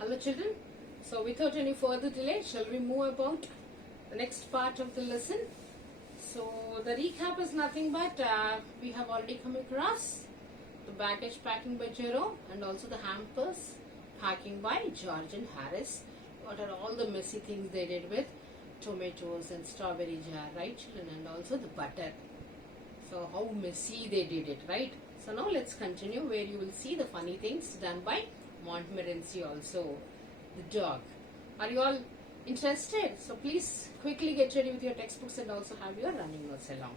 Hello children. So without any further delay, shall we move about the next part of the lesson? So the recap is nothing but we have already come across the baggage packing by Jerome and also the hampers packing by George and Harris. What are all the messy things they did with tomatoes and strawberry jar, right children? And also the butter. So how messy they did it, right? So now let's continue where you will see the funny things done by Montmorency also, the dog. Are you all interested? So please quickly get ready with your textbooks and also have your running notes along.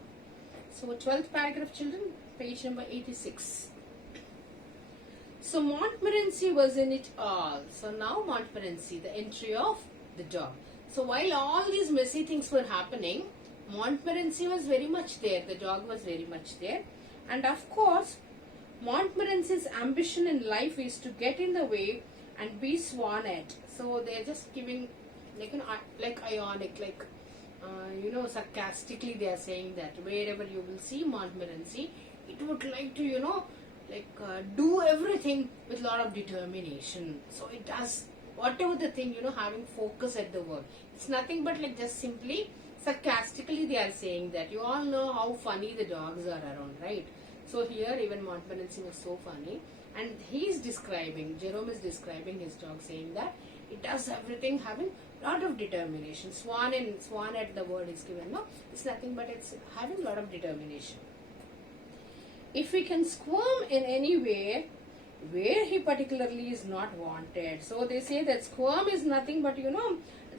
So 12th paragraph children, page number 86. So Montmorency was in it all. So now Montmorency, the entry of the dog. So while all these messy things were happening, Montmorency was very much there. The dog was very much there. And of course, Montmorency's ambition in life is to get in the way and be sworn at. So they're just giving like ionic, sarcastically they are saying that wherever you will see Montmorency, it would like to, do everything with a lot of determination. So it does whatever the thing, having focus at the work. It's nothing but like just simply sarcastically they are saying that. You all know how funny the dogs are around, right? So here even Montmorency was so funny, and Jerome is describing his dog, saying that it does everything having lot of determination. Swan at the word is given, no? It's nothing but it's having a lot of determination. If we can squirm in any way where he particularly is not wanted. So they say that squirm is nothing but,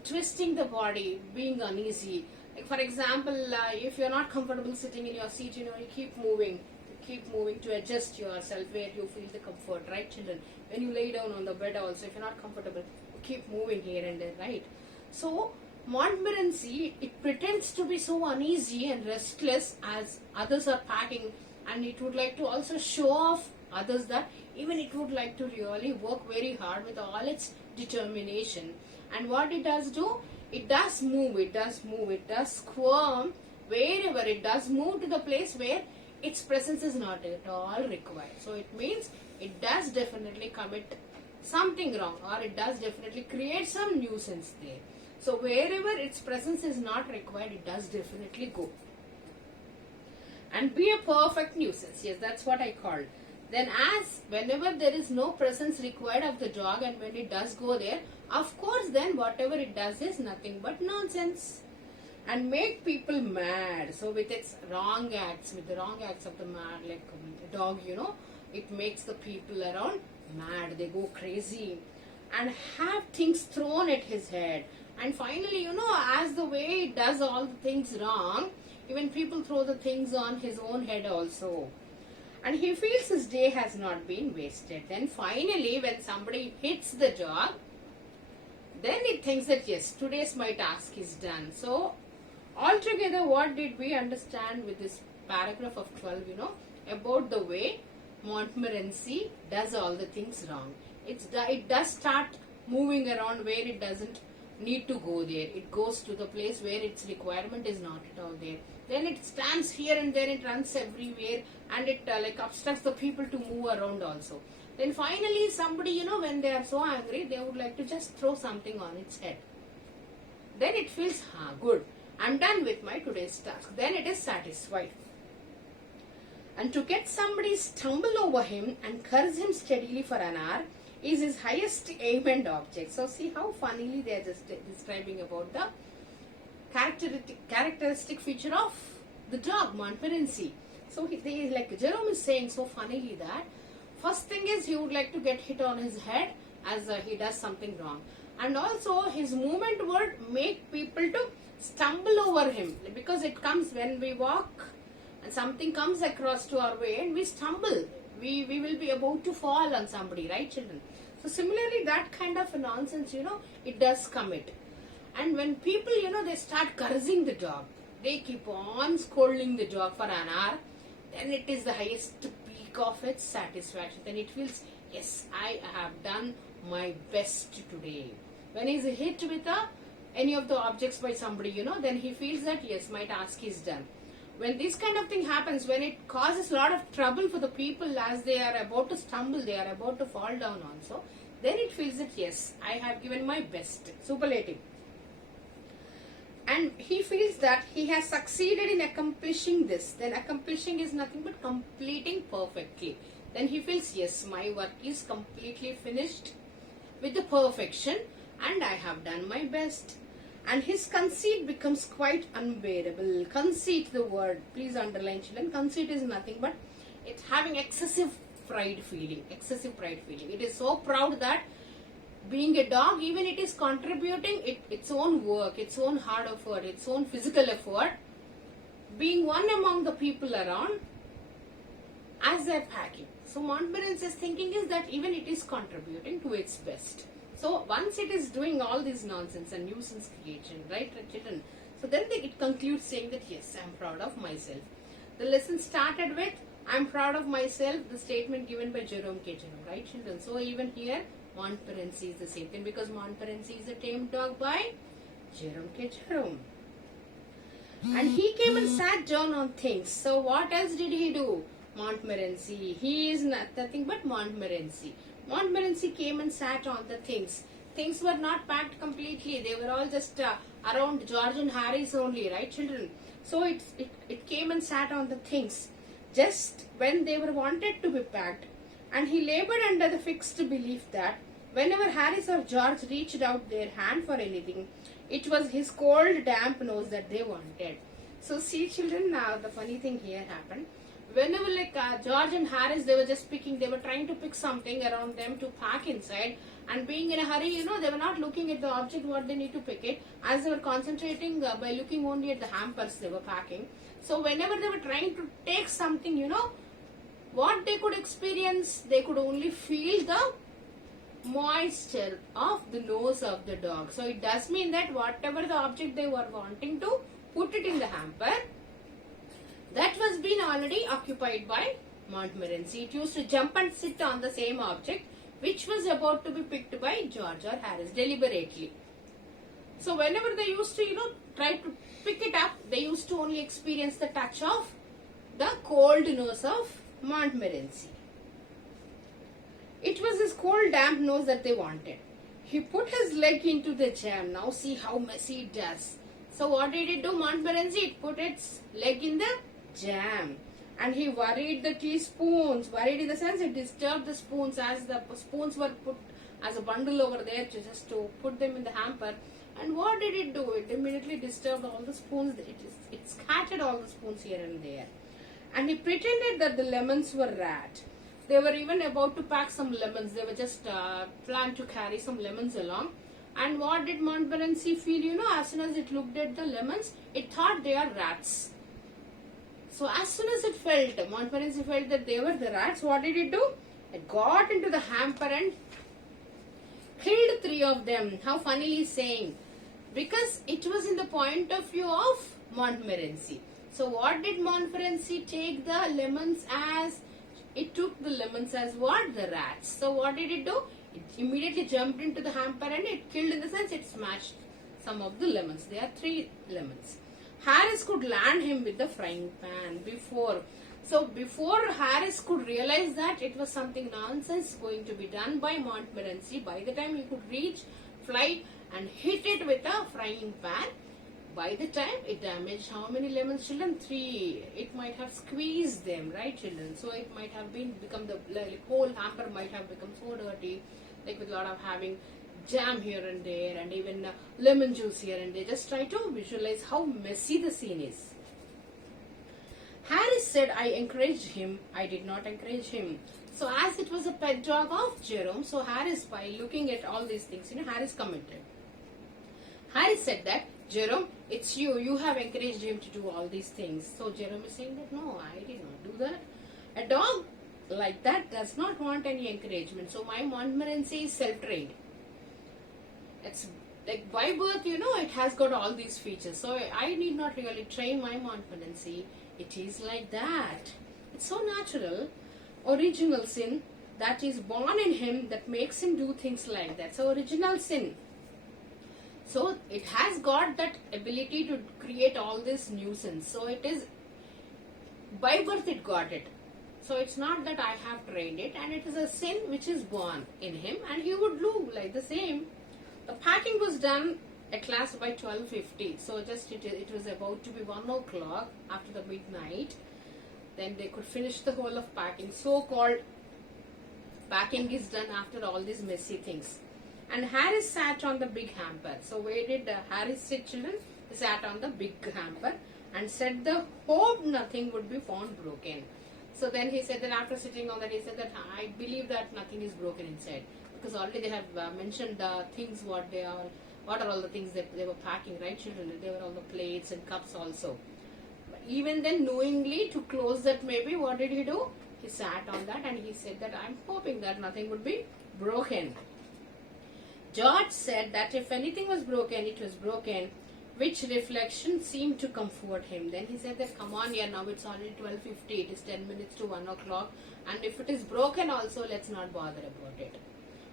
twisting the body, being uneasy. Like for example, if you're not comfortable sitting in your seat, you keep moving to adjust yourself where you feel the comfort, right children? When you lay down on the bed also, if you're not comfortable, you keep moving here and there, right? So Montmorency, it pretends to be so uneasy and restless as others are packing, and it would like to also show off others that even it would like to really work very hard with all its determination. And what it does do, it does move, it does squirm wherever it does move to the place where its presence is not at all required. So it means it does definitely commit something wrong, or it does definitely create some nuisance there. So wherever its presence is not required, it does definitely go and be a perfect nuisance. Yes, that's what I called. Then as whenever there is no presence required of the dog, and when it does go there, of course then whatever it does is nothing but nonsense and make people mad. So with its wrong acts, of the mad, like dog, it makes the people around mad. They go crazy and have things thrown at his head. And finally, as the way it does all the things wrong, even people throw the things on his own head also. And he feels his day has not been wasted. Then finally, when somebody hits the dog, then it thinks that yes, today's my task is done. So altogether, what did we understand with this paragraph of 12, about the way Montmorency does all the things wrong. It does start moving around where it doesn't need to go there. It goes to the place where its requirement is not at all there. Then it stands here and there, it runs everywhere, and it obstructs the people to move around also. Then finally somebody, when they are so angry, they would like to just throw something on its head. Then it feels, good, I'm done with my today's task. Then it is satisfied. And to get somebody stumble over him and curse him steadily for an hour is his highest aim and object. So see how funnily they are just describing about the characteristic feature of the dog, Montmorency. So Jerome is saying so funnily that first thing is he would like to get hit on his head as he does something wrong. And also his movement would make people to stumble over him, because it comes when we walk and something comes across to our way and we stumble. We will be about to fall on somebody, right children? So similarly, that kind of a nonsense, it does commit. And when people, they start cursing the dog, they keep on scolding the dog for an hour, then it is the highest peak of its satisfaction. Then it feels, yes, I have done my best today. When he is hit with any of the objects by somebody, then he feels that, yes, my task is done. When this kind of thing happens, when it causes a lot of trouble for the people as they are about to stumble, they are about to fall down also, then it feels that yes, I have given my best. Superlative. And he feels that he has succeeded in accomplishing this. Then accomplishing is nothing but completing perfectly. Then he feels, yes, my work is completely finished with the perfection and I have done my best. And his conceit becomes quite unbearable. Conceit, the word, please underline children. Conceit is nothing but it's having excessive pride feeling. Excessive pride feeling. It is so proud that being a dog, even it is contributing its own work, its own hard effort, its own physical effort, being one among the people around as they're packing. So Montmorency's thinking is that even it is contributing to its best. So once it is doing all this nonsense and nuisance creation, right, children? So then it concludes saying that yes, I'm proud of myself. The lesson started with I'm proud of myself, the statement given by Jerome K. Jerome, right, children? So even here, Montmorency is the same thing because Montmorency is a tamed dog by Jerome K. Jerome. And he came and sat down on things. So what else did he do? Montmorency. He is nothing but Montmorency. Montmorency came and sat on the things. Things were not packed completely. They were all just around George and Harry's only, right, children? So it came and sat on the things just when they were wanted to be packed. And he labored under the fixed belief that whenever Harris or George reached out their hand for anything, it was his cold, damp nose that they wanted. So see children, now the funny thing here happened. Whenever George and Harris, they were just picking, they were trying to pick something around them to pack inside. And being in a hurry, they were not looking at the object what they need to pick it. As they were concentrating by looking only at the hampers they were packing. So whenever they were trying to take something, what they could experience, they could only feel the moisture of the nose of the dog. So it does mean that whatever the object they were wanting to put it in the hamper, that was been already occupied by Montmorency. It used to jump and sit on the same object which was about to be picked by George or Harris deliberately. So whenever they used to, try to pick it up, they used to only experience the touch of the cold nose of Montmorency. It was his cold, damp nose that they wanted. He put his leg into the jam. Now see how messy it does. So what did it do, Montmorency? It put its leg in the jam. And he worried the teaspoons. Worried in the sense it disturbed the spoons as the spoons were put as a bundle over there just to put them in the hamper. And what did it do? It immediately disturbed all the spoons. It scattered all the spoons here and there. And he pretended that the lemons were rat. They were even about to pack some lemons. They were just planned to carry some lemons along. And what did Montmorency feel? As soon as it looked at the lemons, it thought they are rats. So as soon as it felt, Montmorency felt that they were the rats, what did it do? It got into the hamper and killed 3 of them. How funnily saying. Because it was in the point of view of Montmorency. So what did Montmorency take the lemons as? It took the lemons as what? The rats. So what did it do? It immediately jumped into the hamper and it killed, in the sense it smashed some of the lemons. There are 3 lemons. Harris could land him with the frying pan before. So before Harris could realize that it was something nonsense going to be done by Montmorency, by the time he could reach, fly and hit it with a frying pan, by the time it damaged how many lemons, children? 3. It might have squeezed them, right, children? So it might have become the whole hamper might have become so dirty, like with a lot of having jam here and there and even lemon juice here and there. Just try to visualize how messy the scene is. Harris said, I encouraged him. I did not encourage him. So as it was a pet dog of Jerome, so Harris, by looking at all these things, Harris commented. Harris said that, Jerome, it's you. You have encouraged him to do all these things. So Jerome is saying that, no, I did not do that. A dog like that does not want any encouragement. So my Montmorency is self-trained. It's like by birth, it has got all these features. So I need not really train my Montmorency. It is like that. It's so natural. Original sin that is born in him that makes him do things like that. So original sin. So it has got that ability to create all this nuisance. So it is, by birth it got it. So it's not that I have trained it, and it is a sin which is born in him, and he would do like the same. The packing was done at last by 12:50. So just it was about to be 1 o'clock after the midnight. Then they could finish the whole of packing. So-called packing is done after all these messy things. And Harris sat on the big hamper. So where did Harris sit, children? He sat on the big hamper and said the hope nothing would be found broken. So then he said that after sitting on that, he said that I believe that nothing is broken inside. Because already they have mentioned the things what are all the things that they were packing, right, children? They were all the plates and cups also. But even then, knowingly to close that, maybe what did he do? He sat on that and he said that I'm hoping that nothing would be broken. George said that if anything was broken, it was broken, which reflection seemed to comfort him. Then he said that, come on, yeah, now it's already 12:50, it is 10 minutes to 1 o'clock, and if it is broken also, let's not bother about it.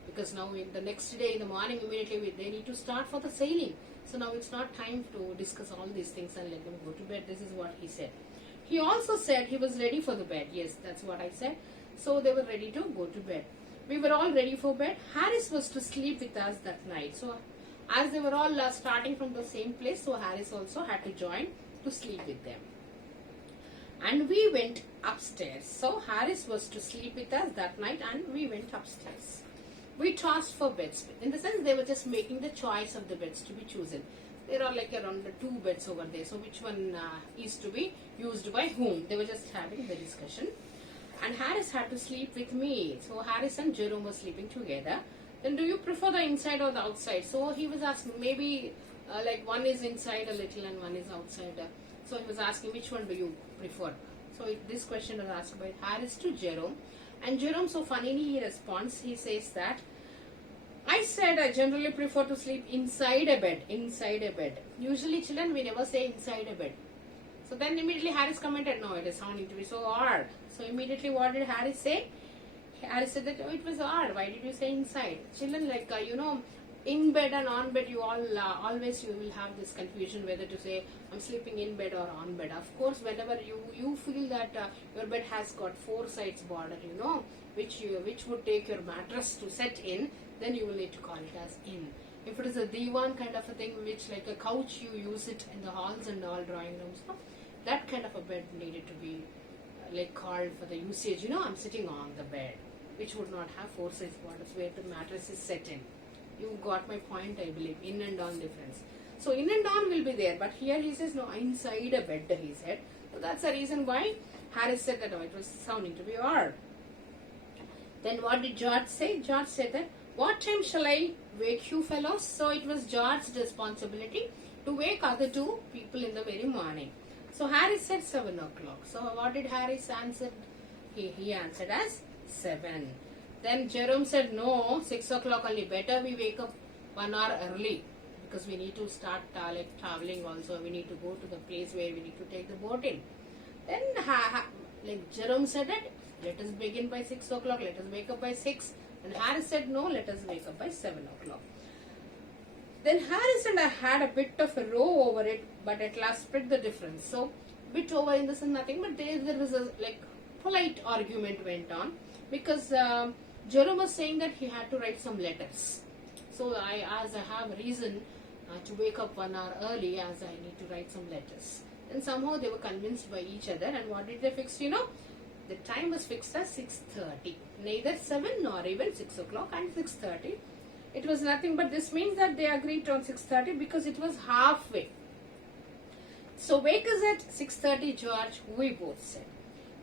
Because now in the next day in the morning, immediately they need to start for the sailing. So now it's not time to discuss all these things and let them go to bed. This is what he said. He also said he was ready for the bed. Yes, that's what I said. So they were ready to go to bed. We were all ready for bed. Harris was to sleep with us that night. So as they were all starting from the same place, so Harris also had to join to sleep with them. And we went upstairs. So Harris was to sleep with us that night and we went upstairs. We tossed for beds. In the sense, they were just making the choice of the beds to be chosen. There are like around the 2 beds over there. So which one is to be used by whom? They were just having the discussion. And Harris had to sleep with me. So Harris and Jerome were sleeping together. Then do you prefer the inside or the outside? So he was asking, maybe like one is inside a little and one is outside. So he was asking, which one do you prefer? So this question was asked by Harris to Jerome. And Jerome, so funnily he responds, he says that, I said I generally prefer to sleep inside a bed. Inside a bed. Usually children, we never say inside a bed. So then immediately Harris commented, no, it is sounding to be so odd. So immediately what did Harris say? Harris said that, oh, it was odd. Why did you say inside? Children, like, in bed and on bed, you all always you will have this confusion whether to say I'm sleeping in bed or on bed. Of course, whenever you feel that your bed has got 4 sides border, which would take your mattress to set in, then you will need to call it as in. If it is a divan kind of a thing, which like a couch, you use it in the halls and all drawing rooms, that kind of a bed needed to be like called for the usage. I'm sitting on the bed, which would not have 4 sides borders where the mattress is set in. You got my point, I believe. In and on difference. So in and on will be there, but here he says no, inside a bed, he said. So that's the reason why Harris said that, it was sounding to be odd. Then what did George say? George said that, what time shall I wake you fellows? So it was George's responsibility to wake other 2 people in the very morning. So Harris said 7 o'clock. So what did Harris answer? He answered as 7. Then Jerome said, no, 6 o'clock only. Better we wake up 1 hour early. Because we need to start like traveling also. We need to go to the place where we need to take the boat in. Then like Jerome said that, let us begin by 6 o'clock. Let us wake up by 6. And Harris said, no, let us wake up by 7 o'clock. Then Harris and I had a bit of a row over it, but at last split the difference. So, bit over in this and nothing, but there was a like polite argument went on. Because Jerome was saying that he had to write some letters. So, as I have a reason to wake up 1 hour early, as I need to write some letters. And somehow they were convinced by each other. And what did they fix? The time was fixed as 6:30. Neither 7 nor even 6 o'clock and 6:30. It was nothing but this means that they agreed on 6:30 because it was halfway. So wake us at 6:30, George, we both said.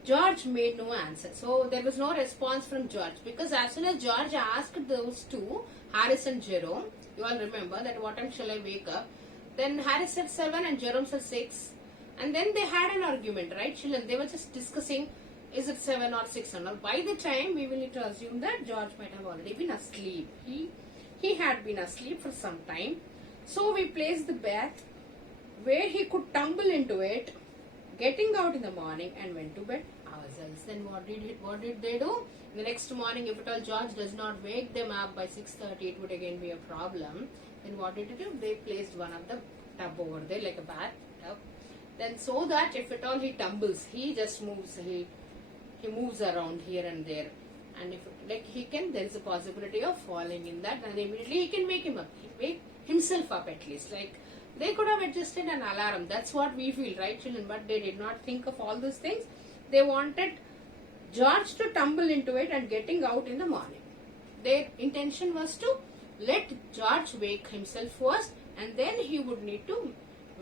George made no answer. So there was no response from George because as soon as George asked those 2, Harris and Jerome, you all remember that what time shall I wake up? Then Harris said 7 and Jerome said 6. And then they had an argument, right, children? They were just discussing, is it 7 or 6 or not? By the time, we will need to assume that George might have already been asleep. He had been asleep for some time. So we placed the bed where he could tumble into it, getting out in the morning and went to bed ourselves. Then what did they do? The next morning, if at all George does not wake them up by 6:30, it would again be a problem. Then what did they do? They placed one of the tub over there, like a bath tub. Then so that if at all he tumbles, he just moves, he he moves around here and there, and if there is a possibility of falling in that, and immediately he can make himself up at least. Like they could have adjusted an alarm. That's what we feel, right, children? But they did not think of all those things. They wanted George to tumble into it and getting out in the morning. Their intention was to let George wake himself first, and then he would need to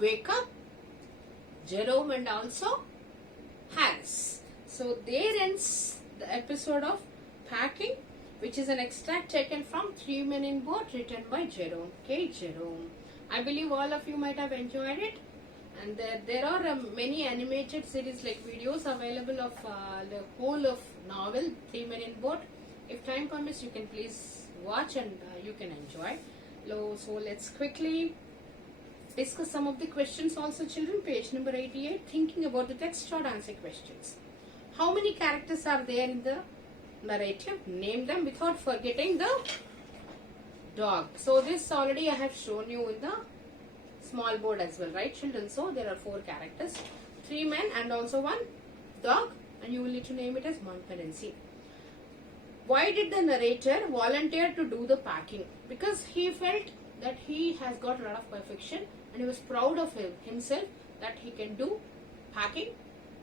wake up Jerome and also Harris. So there ends the episode of Packing, which is an extract taken from Three Men in Boat, written by Jerome. Okay, Jerome. I believe all of you might have enjoyed it. And there are many animated series like videos available of the whole of novel Three Men in Boat. If time permits, you can please watch and you can enjoy. So let's quickly discuss some of the questions also, children. Page number 88, thinking about the text, short answer questions. How many characters are there in the narrative? Name them without forgetting the dog. So this already I have shown you in the small board as well, right, children? So there are 4 characters, 3 men and also 1 dog, and you will need to name it as Montmorency. Why did the narrator volunteer to do the packing? Because he felt that he has got a lot of perfection and he was proud of himself that he can do packing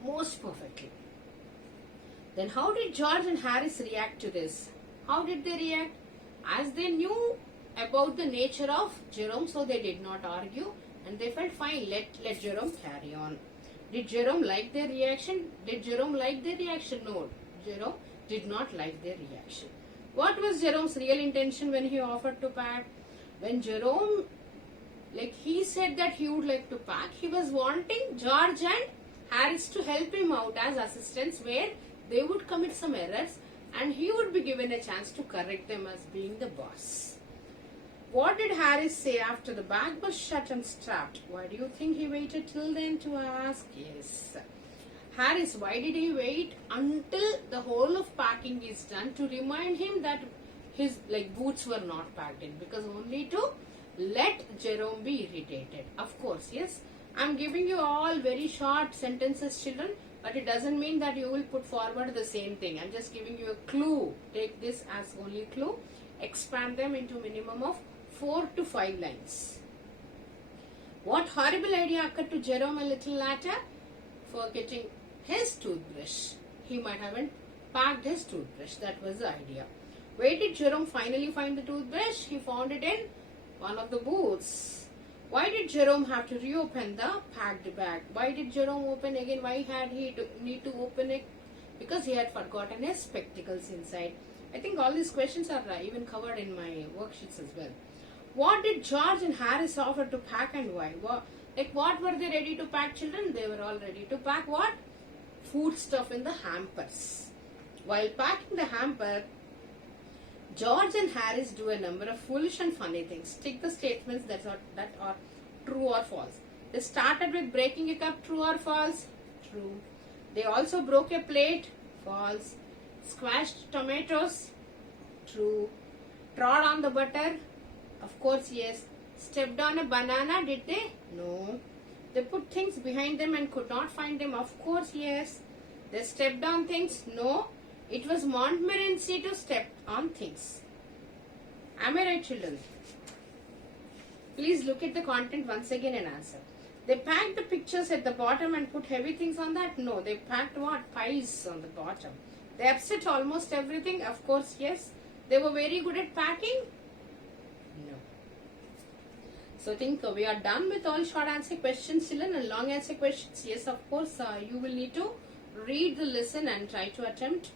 most perfectly. Then how did George and Harris react to this? How did they react? As they knew about the nature of Jerome, so they did not argue and they felt fine, let Jerome carry on. Did Jerome like their reaction? Did Jerome like their reaction? No, Jerome did not like their reaction. What was Jerome's real intention when he offered to pack? When Jerome, he said that he would like to pack, he was wanting George and Harris to help him out as assistants, where they would commit some errors and he would be given a chance to correct them as being the boss. What did Harris say after the bag was shut and strapped? Why do you think he waited till then to ask? Yes. Harris, why did he wait until the whole of packing is done to remind him that his boots were not packed in? Because only to let Jerome be irritated. Of course, yes. I'm giving you all very short sentences, children, but it doesn't mean that you will put forward the same thing. I'm just giving you a clue. Take this as only clue. Expand them into minimum of 4 to 5 lines. What horrible idea occurred to Jerome a little later? Forgetting his toothbrush. He might haven't packed his toothbrush. That was the idea. Where did Jerome finally find the toothbrush? He found it in one of the boots. Why did Jerome have to reopen the packed bag? Why did Jerome open again? Why had he need to open it? Because he had forgotten his spectacles inside. I think all these questions are even covered in my worksheets as well. What did George and Harris offer to pack and why? What were they ready to pack, children? They were all ready to pack what? Food stuff in the hampers. While packing the hamper, George and Harris do a number of foolish and funny things. Tick the statements that are true or false. They started with breaking a cup. True or false? True. They also broke a plate. False. Squashed tomatoes. True. Trod on the butter. Of course, yes. Stepped on a banana. Did they? No. They put things behind them and could not find them. Of course, yes. They stepped on things. No. It was Montmorency to step on things. Am I right, children? Please look at the content once again and answer. They packed the pictures at the bottom and put heavy things on that? No. They packed what? Pies on the bottom. They upset almost everything? Of course, yes. They were very good at packing? No. So I think we are done with all short answer questions, children, and long answer questions. Yes, of course, you will need to read the lesson and try to attempt.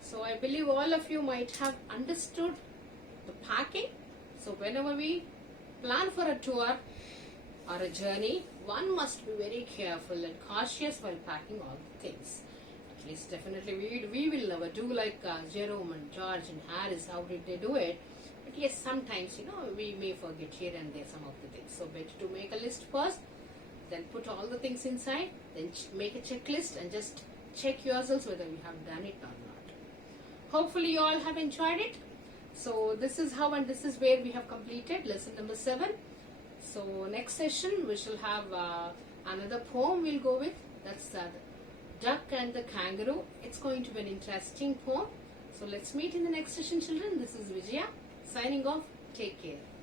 So I believe all of you might have understood the packing. So whenever we plan for a tour or a journey, one must be very careful and cautious while packing all the things. At least definitely we will never do like Jerome and George and Harris. How did they do it? But yes, sometimes we may forget here and there some of the things. So better to make a list first, then put all the things inside, then make a checklist and just check yourselves whether you have done it or not. Hopefully you all have enjoyed it. So this is how and this is where we have completed lesson number 7. So next session we shall have another poem we'll go with. That's duck and the kangaroo. It's going to be an interesting poem. So let's meet in the next session, children. This is Vijaya signing off. Take care.